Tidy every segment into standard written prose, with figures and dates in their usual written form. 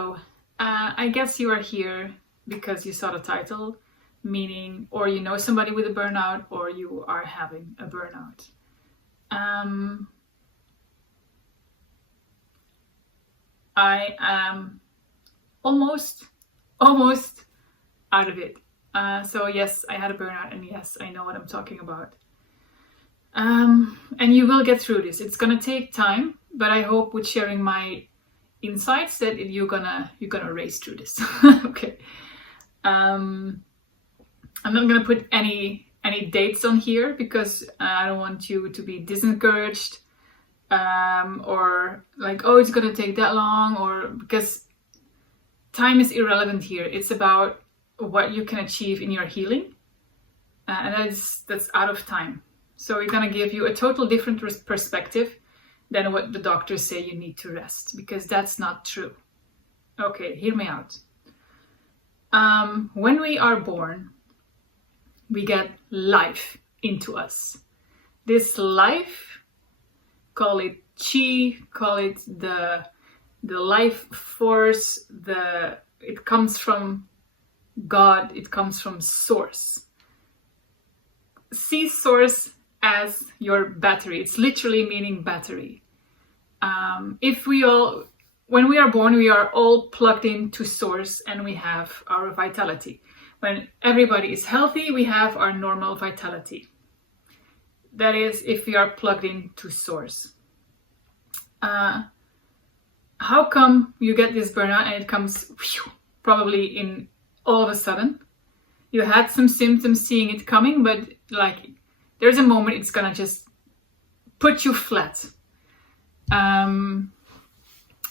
So, I guess you are here because you saw the title, meaning, or you know somebody with a burnout, or you are having a burnout. I am almost out of it. So yes, I had a burnout, and yes, I know what I'm talking about. And you will get through this. It's gonna take time, but I hope with sharing my insights that you're gonna race through this. Okay. I'm not gonna put any dates on here because I don't want you to be discouraged, or like, oh, it's gonna take that long, or because time is irrelevant here. It's about what you can achieve in your healing, and that's out of time. So we're gonna give you a total different perspective than what the doctors say you need to rest, because that's not true. Okay, hear me out. When we are born, we get life into us. This life, call it chi, call it the life force, it comes from God, it comes from source. See source as your battery. It's literally meaning battery. When we are born, we are all plugged into source, and we have our vitality. When everybody is healthy, we have our normal vitality. That is, if we are plugged into source. How come you get this burnout and it comes probably in all of a sudden? You had some symptoms seeing it coming, but like there's a moment it's gonna just put you flat.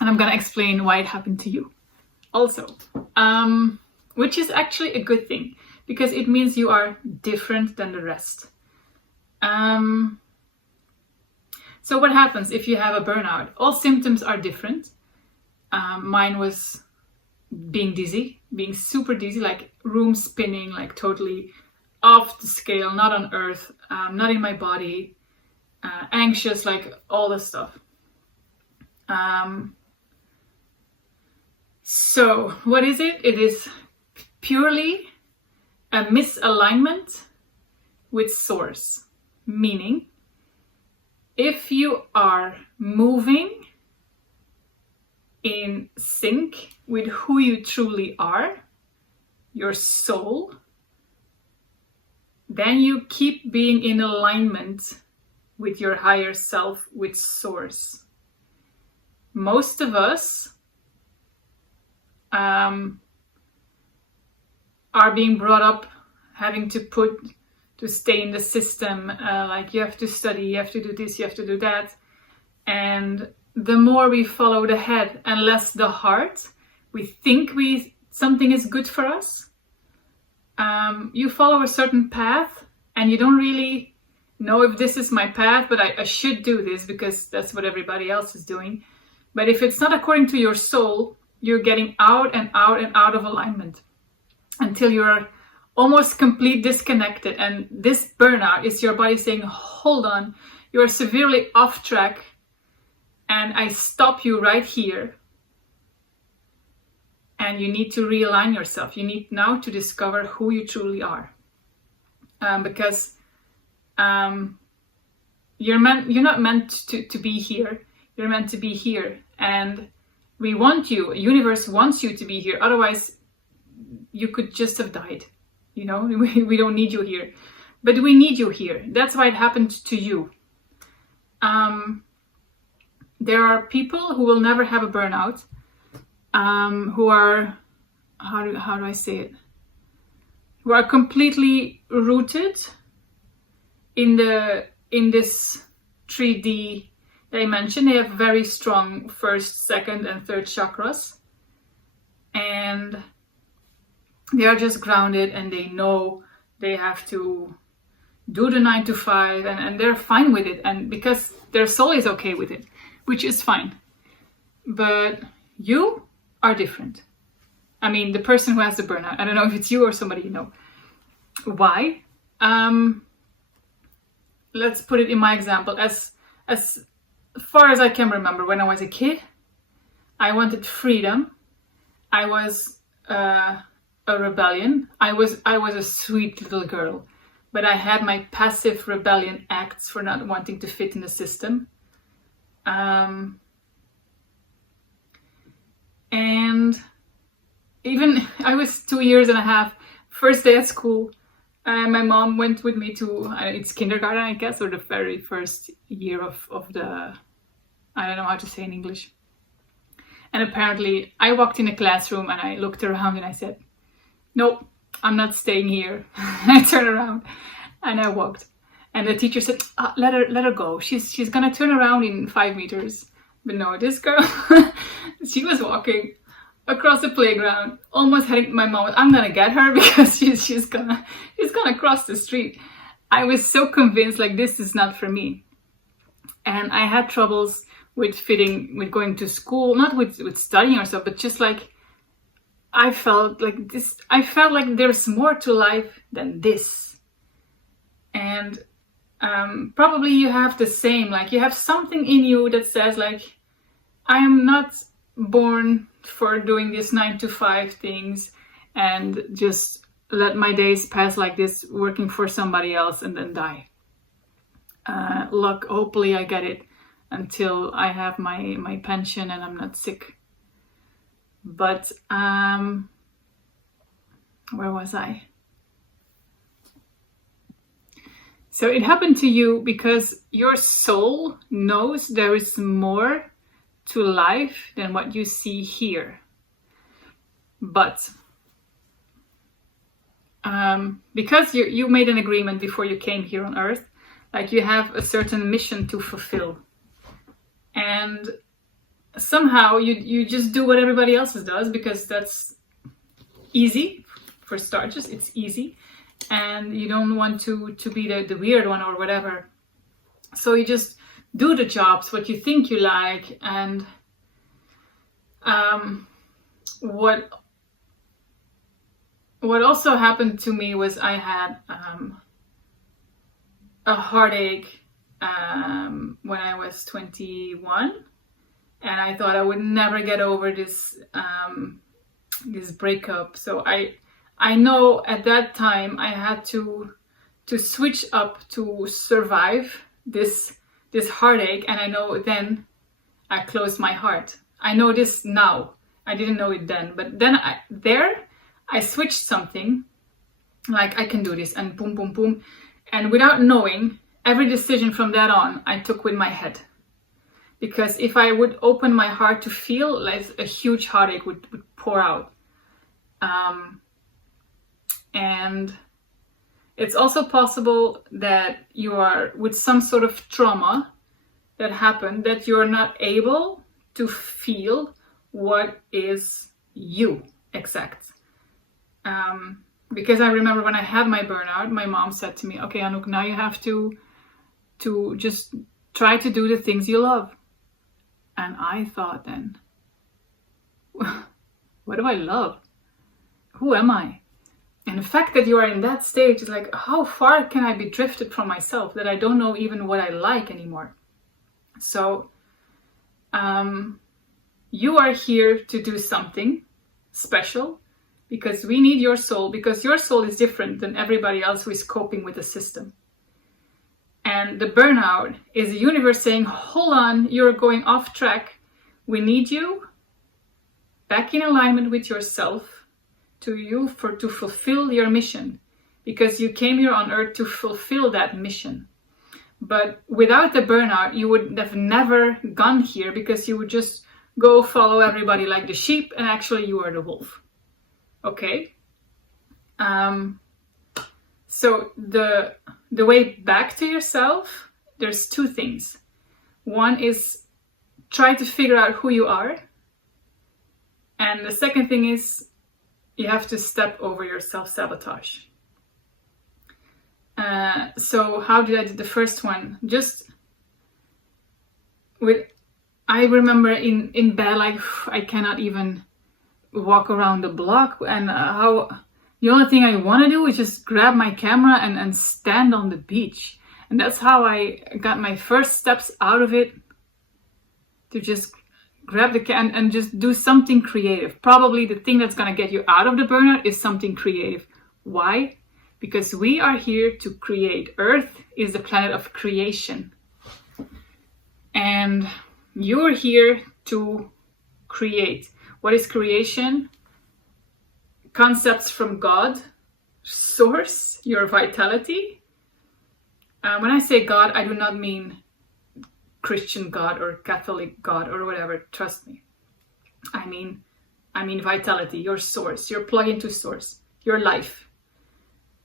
And I'm gonna explain why it happened to you also, which is actually a good thing because it means you are different than the rest. So what happens if you have a burnout? All symptoms are different. Mine was being dizzy, being super dizzy, like room spinning, like totally off the scale, not on earth, not in my body, anxious, like all this stuff. So what is it? It is purely a misalignment with source, meaning if you are moving in sync with who you truly are, your soul, then you keep being in alignment with your higher self, with source. Most of us are being brought up having to stay in the system, like you have to study, you have to do this, you have to do that. And the more we follow the head and less the heart, we think something is good for us. You follow a certain path and you don't really know if this is my path, but I should do this because that's what everybody else is doing. But if it's not according to your soul, you're getting out and out and out of alignment until you're almost complete disconnected. And this burnout is your body saying, hold on, you're severely off track. And I stop you right here. And you need to realign yourself. You need now to discover who you truly are. Because you're not meant to be here. You're meant to be here. And we want you. Universe wants you to be here. Otherwise, you could just have died. You know, we don't need you here. But we need you here. That's why it happened to you. There are people who will never have a burnout, who are, how do I say it? Who are completely rooted in this 3D dimension. They have very strong first, second, and third chakras, and they are just grounded, and they know they have to do the 9 to 5, and they're fine with it, and because their soul is okay with it, which is fine. But you are different. I mean, the person who has the burnout, I don't know if it's you or somebody you know. Why? Let's put it in my example. As far as I can remember, when I was a kid, I wanted freedom. I was a rebellion. I was a sweet little girl, but I had my passive rebellion acts for not wanting to fit in the system. And even I was 2.5 years, first day at school, my mom went with me to, it's kindergarten, I guess, or the very first year of the, I don't know how to say in English. And apparently I walked in a classroom and I looked around and I said, nope, I'm not staying here. I turned around and I walked. And the teacher said, let her go. She's gonna turn around in 5 meters. But no, this girl, she was walking across the playground, almost heading my mom. I'm gonna get her because she's gonna cross the street. I was so convinced, like, this is not for me. And I had troubles with fitting, with going to school, not with studying or stuff, but just like, I felt like there's more to life than this. And probably you have the same, like, you have something in you that says, like, I am not born for doing these 9 to 5 things and just let my days pass like this, working for somebody else and then die. Hopefully I get it until I have my pension and I'm not sick. But where was I? So it happened to you because your soul knows there is more to life than what you see here. But because you made an agreement before you came here on Earth, like, you have a certain mission to fulfill. And somehow you just do what everybody else does because that's easy. For starters, it's easy. And you don't want to be the weird one or whatever. So you just do the jobs, what you think you like. And what also happened to me was I had a heartache when I was 21. And I thought I would never get over this breakup. So I know at that time I had to switch up to survive this heartache, and I know then I closed my heart. I know this now. I didn't know it then, but then I switched something, like, I can do this, and boom, boom, boom. And without knowing, every decision from that on, I took with my head. Because if I would open my heart to feel, like, a huge heartache would pour out. And it's also possible that you are with some sort of trauma that happened, that you're not able to feel what is you exact. Because I remember when I had my burnout, my mom said to me, okay, Anouk, now you have to just try to do the things you love. And I thought then, what do I love? Who am I? And the fact that you are in that stage is like, how far can I be drifted from myself that I don't know even what I like anymore? So you are here to do something special because we need your soul, because your soul is different than everybody else who is coping with the system. And the burnout is the universe saying, hold on, you're going off track. We need you back in alignment with yourself to fulfill your mission, because you came here on Earth to fulfill that mission. But without the burnout, you would have never gone here, because you would just go follow everybody like the sheep, and actually you are the wolf. Okay? So the way back to yourself, there's 2 things. One is try to figure out who you are. And the second thing is you have to step over your self-sabotage. So how did I do the first one? I remember in bed, like, I cannot even walk around the block, and the only thing I want to do is just grab my camera and stand on the beach. And that's how I got my first steps out of it, to just grab the can and just do something creative. Probably the thing that's going to get you out of the burnout is something creative. Why? Because we are here to create. Earth is the planet of creation. And you're here to create. What is creation? Concepts from God, source, your vitality. When I say God, I do not mean Christian God or Catholic God or whatever. Trust me. I mean vitality, your source, your plug into source, your life.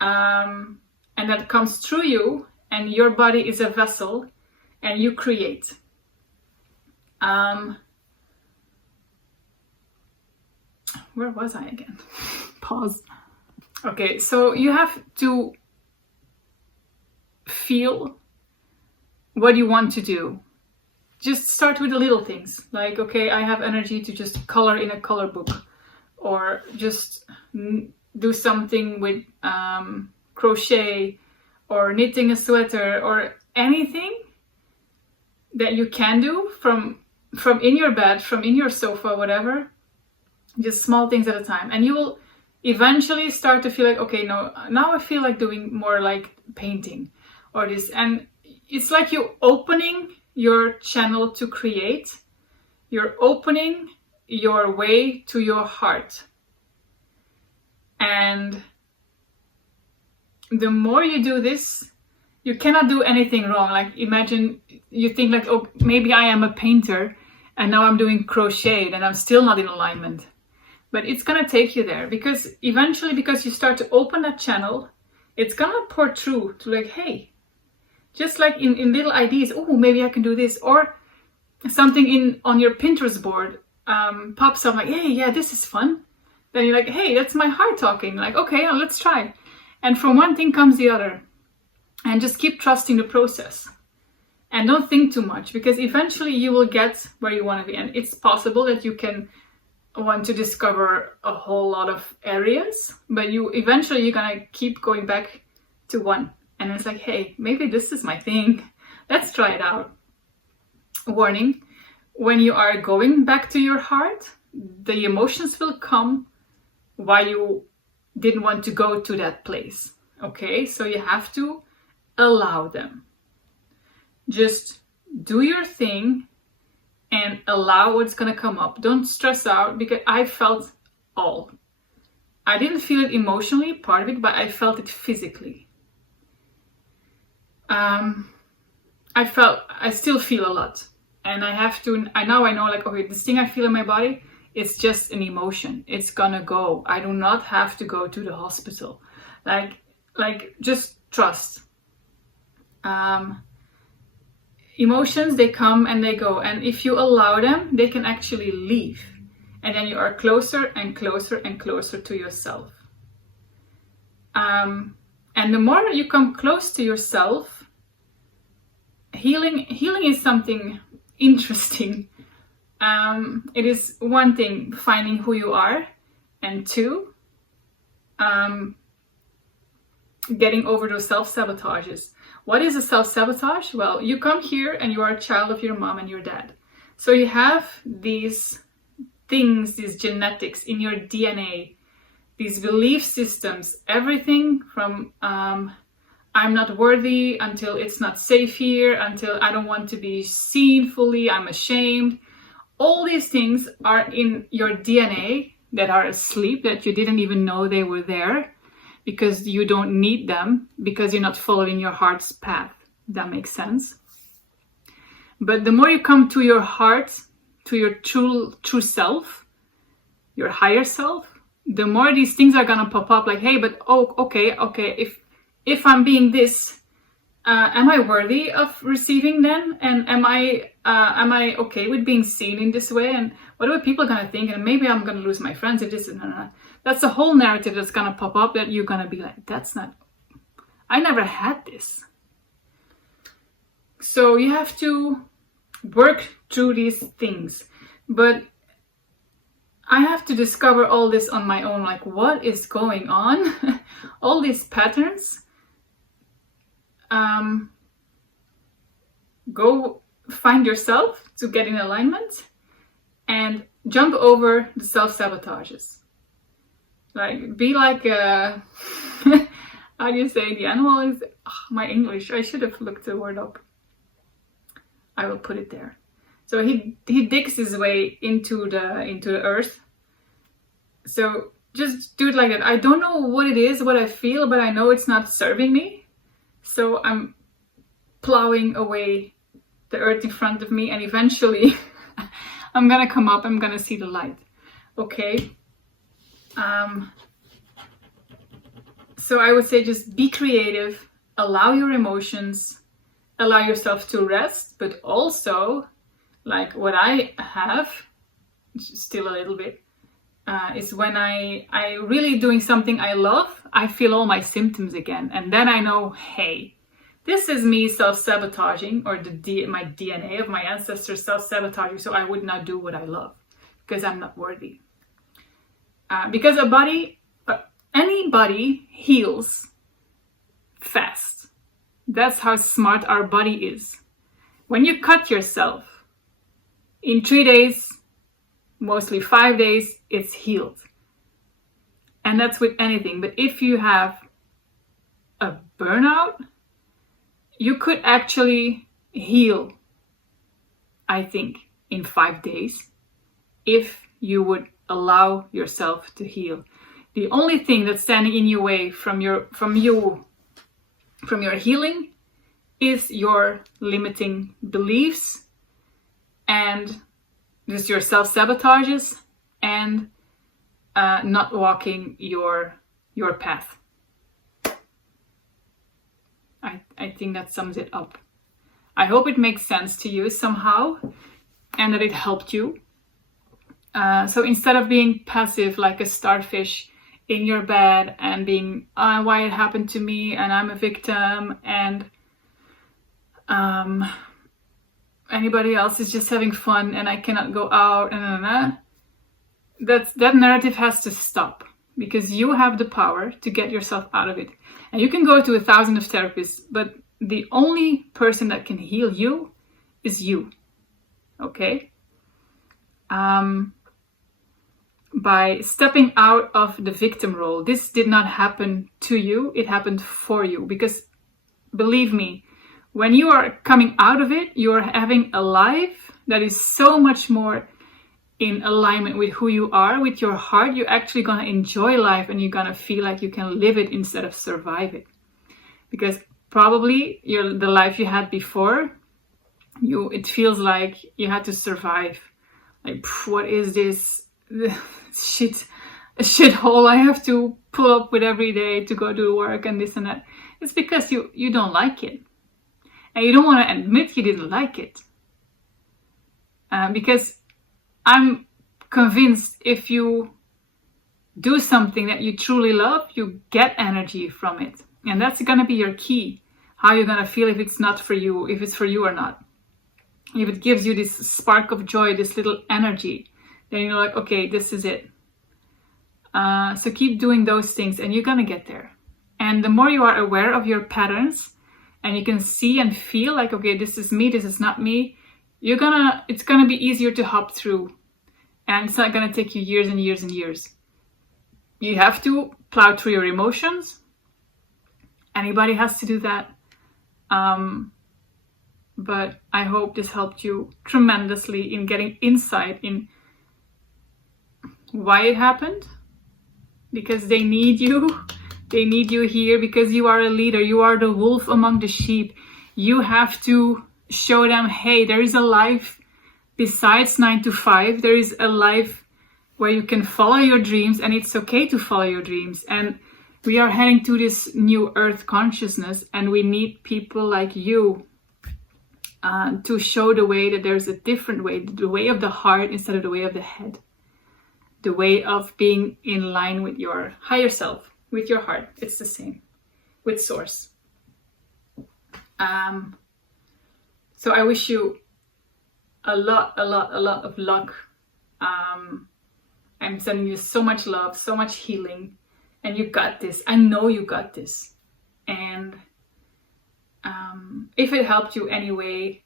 And that comes through you, and your body is a vessel, and you create. Where was I again? Pause. Okay, so you have to feel what you want to do. Just start with the little things. Like, okay, I have energy to just color in a color book. Or just do something with crochet or knitting a sweater or anything that you can do from in your bed, from in your sofa, whatever. Just small things at a time. And you will eventually start to feel like, okay, no, now I feel like doing more like painting or this. And it's like you opening your channel to create. You're opening your way to your heart. And the more you do this, you cannot do anything wrong. Like, imagine you think like, oh, maybe I am a painter and now I'm doing crochet and I'm still not in alignment. But it's going to take you there, because eventually, because you start to open that channel, it's going to pour through to like, hey, just like in little ideas, oh, maybe I can do this. Or something on your Pinterest board pops up like, hey, yeah, this is fun. Then you're like, hey, that's my heart talking. Like, okay, let's try. And from one thing comes the other. And just keep trusting the process. And don't think too much, because eventually you will get where you want to be. And it's possible that you can want to discover a whole lot of areas, but eventually you're gonna keep going back to one. And it's like, hey, maybe this is my thing. Let's try it out. Warning, when you are going back to your heart, the emotions will come while you didn't want to go to that place. Okay, so you have to allow them. Just do your thing and allow what's gonna come up. Don't stress out, because I felt all. I didn't feel it emotionally, part of it, but I felt it physically. I still feel a lot. And now I know, like, okay, this thing I feel in my body, it's just an emotion. It's gonna go. I do not have to go to the hospital. Like just trust. Emotions, they come and they go. And if you allow them, they can actually leave. And then you are closer and closer and closer to yourself. And the more you come close to yourself, healing is something interesting. It is one thing, finding who you are, and two, getting over those self-sabotages. What is a self-sabotage? Well, you come here and you are a child of your mom and your dad. So you have these things, these genetics in your DNA, these belief systems, everything from I'm not worthy, until it's not safe here, until I don't want to be seen fully, I'm ashamed. All these things are in your DNA that are asleep, that you didn't even know they were there, because you don't need them, because you're not following your heart's path. That makes sense. But the more you come to your heart, to your true self, your higher self, the more these things are gonna pop up like, hey, but okay, if I'm being this, am I worthy of receiving then? And am I okay with being seen in this way? And what are people gonna think? And maybe I'm gonna lose my friends if this is no. That's a whole narrative that's gonna pop up that you're gonna be like, I never had this. So you have to work through these things. But I have to discover all this on my own, like, what is going on? All these patterns. Go find yourself to get in alignment, and jump over the self-sabotages. Like, be like a, how do you say the animal is? My English, I should have looked the word up. I will put it there. So he digs his way into the earth. So just do it like that. I don't know what it is, what I feel, but I know it's not serving me. So I'm plowing away the earth in front of me, and eventually I'm gonna come up, I'm gonna see the light. Okay. So I would say just be creative, allow your emotions, allow yourself to rest, but also, like what I have, still a little bit, is when I really doing something I love, I feel all my symptoms again. And then I know, hey, this is me self-sabotaging, or my DNA of my ancestors self-sabotaging, so I would not do what I love because I'm not worthy. Because any body heals fast. That's how smart our body is. When you cut yourself, in 3 days, mostly 5 days, it's healed. And that's with anything. But if you have a burnout, you could actually heal, I think, in 5 days, if you would allow yourself to heal. The only thing that's standing in your way from your healing is your limiting beliefs and just your self-sabotages and not walking your path. I think that sums it up. I hope it makes sense to you somehow and that it helped you. So instead of being passive like a starfish in your bed and being, why it happened to me and I'm a victim and anybody else is just having fun and I cannot go out and that narrative has to stop, because you have the power to get yourself out of it. And you can go to 1,000 of therapists, but the only person that can heal you is you. Okay? By stepping out of the victim role. This did not happen to you, it happened for you. Because believe me, when you are coming out of it, you are having a life that is so much more in alignment with who you are, with your heart. You're actually going to enjoy life and you're going to feel like you can live it instead of survive it. Because probably the life you had before, it feels like you had to survive. Like, what is this? A shithole I have to pull up with every day to go do work and this and that. It's because you don't like it. And you don't want to admit you didn't like it. Because I'm convinced if you do something that you truly love, you get energy from it. And that's going to be your key. How you're going to feel if it's not for you, if it's for you or not. If it gives you this spark of joy, this little energy, then you're like, okay, this is it. So keep doing those things and you're going to get there. And the more you are aware of your patterns and you can see and feel like, okay, this is me, this is not me, it's going to be easier to hop through. And it's not going to take you years and years and years. You have to plow through your emotions. Anybody has to do that. But I hope this helped you tremendously in getting insight in why it happened. Because they need you. They need you here because you are a leader. You are the wolf among the sheep. You have to show them, hey, there is a life besides 9 to 5. There is a life where you can follow your dreams, and it's okay to follow your dreams. And we are heading to this new earth consciousness, and we need people like you to show the way that there's a different way, the way of the heart instead of the way of the head. The way of being in line with your higher self, with your heart. It's the same, with source. So I wish you a lot of luck. I'm sending you so much love, so much healing, and you got this. I know you got this. And if it helped you anyway,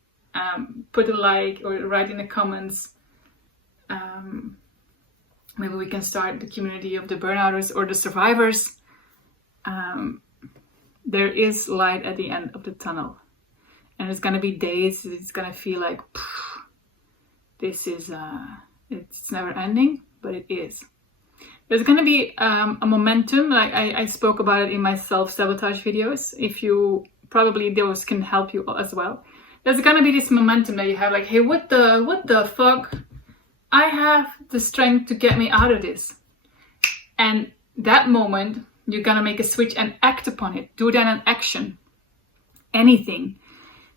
put a like or write in the comments maybe we can start the community of the burnouters or the survivors. There is light at the end of the tunnel. And it's going to be days, it's going to feel like, this is, it's never ending, but it is. There's going to be a momentum, like I spoke about it in my self-sabotage videos. If you, probably those can help you as well. There's going to be this momentum that you have, like, hey, what the fuck? I have the strength to get me out of this. And that moment, you're going to make a switch and act upon it. Do that in action. Anything.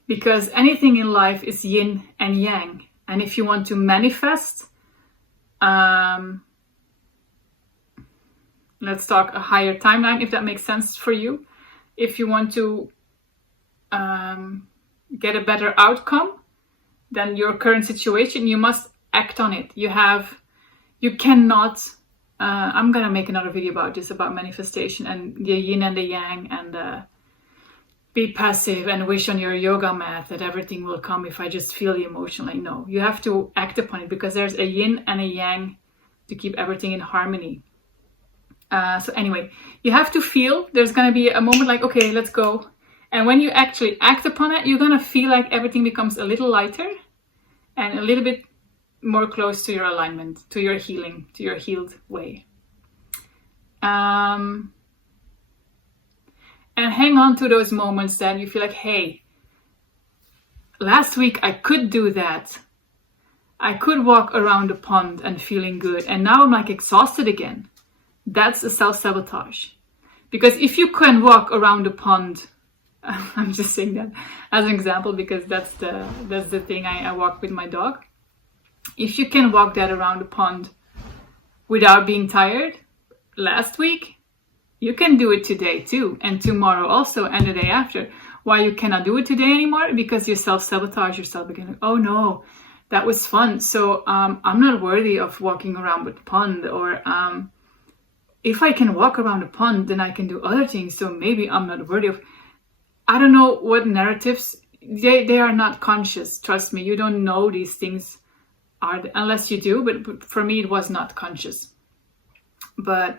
Because anything in life is yin and yang. And if you want to manifest, let's talk a higher timeline, if that makes sense for you. If you want to get a better outcome than your current situation, you must act on it. You cannot, I'm gonna make another video about this, about manifestation and the yin and the yang, and be passive and wish on your yoga mat that everything will come if I just feel the emotion. Like, no, you have to act upon it, because there's a yin and a yang to keep everything in harmony. So anyway, you have to feel. There's going to be a moment like, okay, let's go. And when you actually act upon it, you're going to feel like everything becomes a little lighter and a little bit more close to your alignment, to your healing, to your healed way. And hang on to those moments that you feel like, hey, last week I could do that. I could walk around the pond and feeling good. And now I'm like exhausted again. That's a self-sabotage. Because if you can walk around the pond, I'm just saying that as an example, because that's the thing I walk with my dog. If you can walk that around the pond without being tired last week, you can do it today too, and tomorrow also, and the day after. Why you cannot do it today anymore? Because you self-sabotage yourself again. Like, oh no, that was fun, so I'm not worthy of walking around with the pond, or if I can walk around the pond, then I can do other things, so maybe I'm not worthy of... I don't know what narratives, they are not conscious, trust me. You don't know these things, unless you do, but for me it was not conscious. But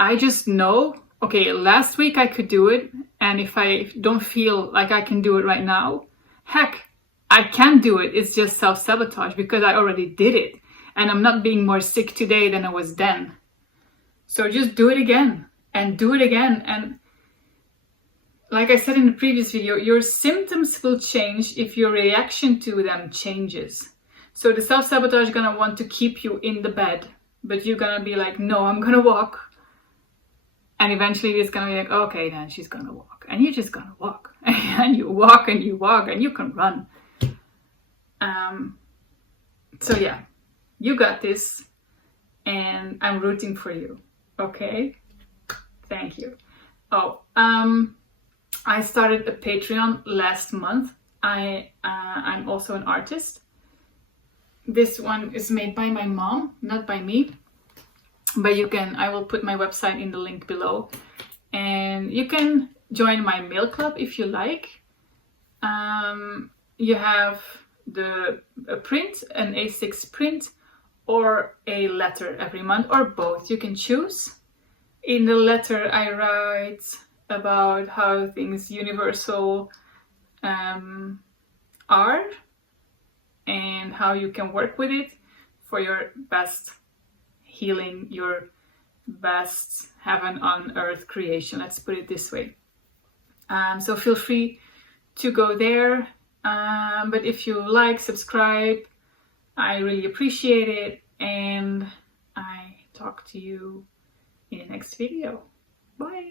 I just know, okay, last week I could do it, and if I don't feel like I can do it right now, heck, I can do it. It's just self-sabotage because I already did it, and I'm not being more sick today than I was then. So just do it again and do it again. And like I said in the previous video, your symptoms will change if your reaction to them changes. So the self-sabotage is going to want to keep you in the bed, but you're going to be like, no, I'm going to walk. And eventually it's going to be like, okay, then she's going to walk. And you're just going to walk. And you walk and you walk and you can run. So yeah, you got this. And I'm rooting for you. Okay? Thank you. Oh, I started a Patreon last month. I'm also an artist. This one is made by my mom, not by me. But I will put my website in the link below. And you can join my mail club if you like. You have a print, an A6 print, or a letter every month, or both. You can choose. In the letter, I write about how things universal are, and how you can work with it for your best healing, your best heaven on earth creation. Let's put it this way. So feel free to go there. But if you like, subscribe, I really appreciate it. And I talk to you in the next video. Bye.